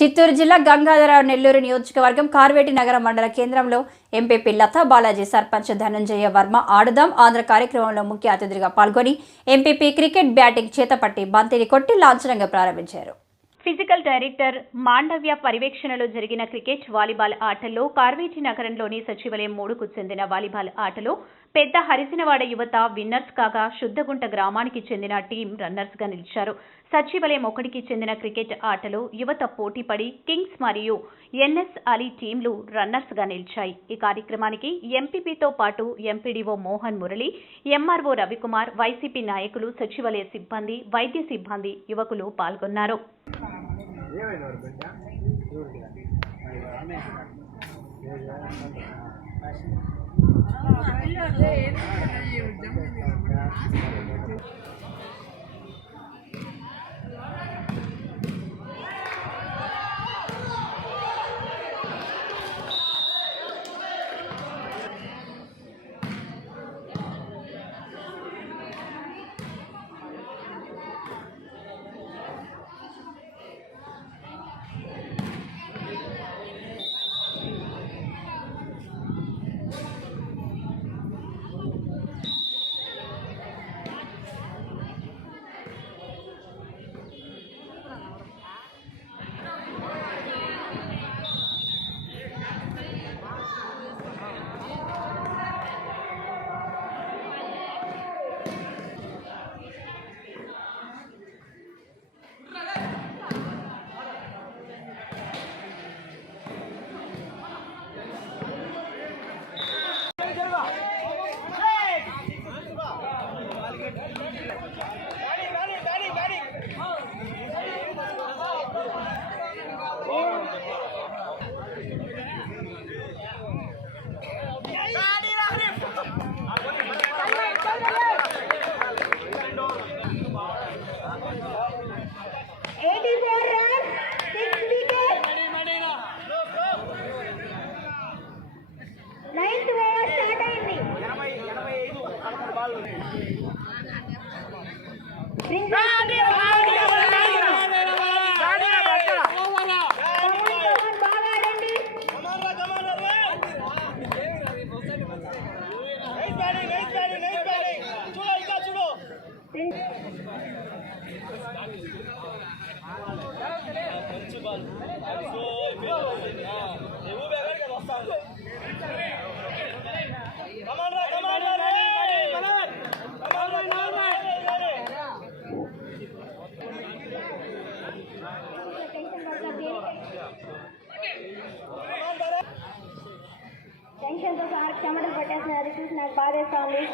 చిత్తూరు జిల్లా గంగాధరరావు నెల్లూరు నియోజకవర్గం కార్వేటి నగర మండల కేంద్రంలో ఎంపీపీ లతా బాలాజీ సర్పంచ్ ధనంజయ వర్మ ఆడుదాం ఆంధ్ర కార్యక్రమంలో ముఖ్య అతిథిగా పాల్గొని ఎంపీపీ క్రికెట్ బ్యాటింగ్ చేతపట్టి బంతిని కొట్టి లాంఛనంగా ప్రారంభించారు. ఫిజికల్ డైరెక్టర్ మాండవ్య పర్యవేక్షణలో జరిగిన క్రికెట్ వాలీబాల్ ఆటల్లో కార్వేటి నగరంలోని సచివాలయం 3కు చెందిన వాలీబాల్ ఆటలో పెద్ద హరిసినవాడ యువత విన్నర్స్ కాగా శుద్ధగుంట గ్రామానికి చెందిన టీం రన్నర్స్ గా నిలిచారు. సచివాలయం 1కి చెందిన క్రికెట్ ఆటలో యువత పోటీపడి కింగ్స్ మరియు ఎన్ఎస్ అలీ టీంలు రన్నర్స్ గా నిలిచాయి. ఈ కార్యక్రమానికి ఎంపీపీతో పాటు MPDO Mohan Murali, MRO Ravikumar, YCP నాయకులు, సచివాలయ సిబ్బంది, వైద్య సిబ్బంది, యువకులు పాల్గొన్నారు. టెన్షన్తో సార్ చెమటలు పట్టేస్తున్నారు, చూసి నాకు బాధేస్తా ఉంది.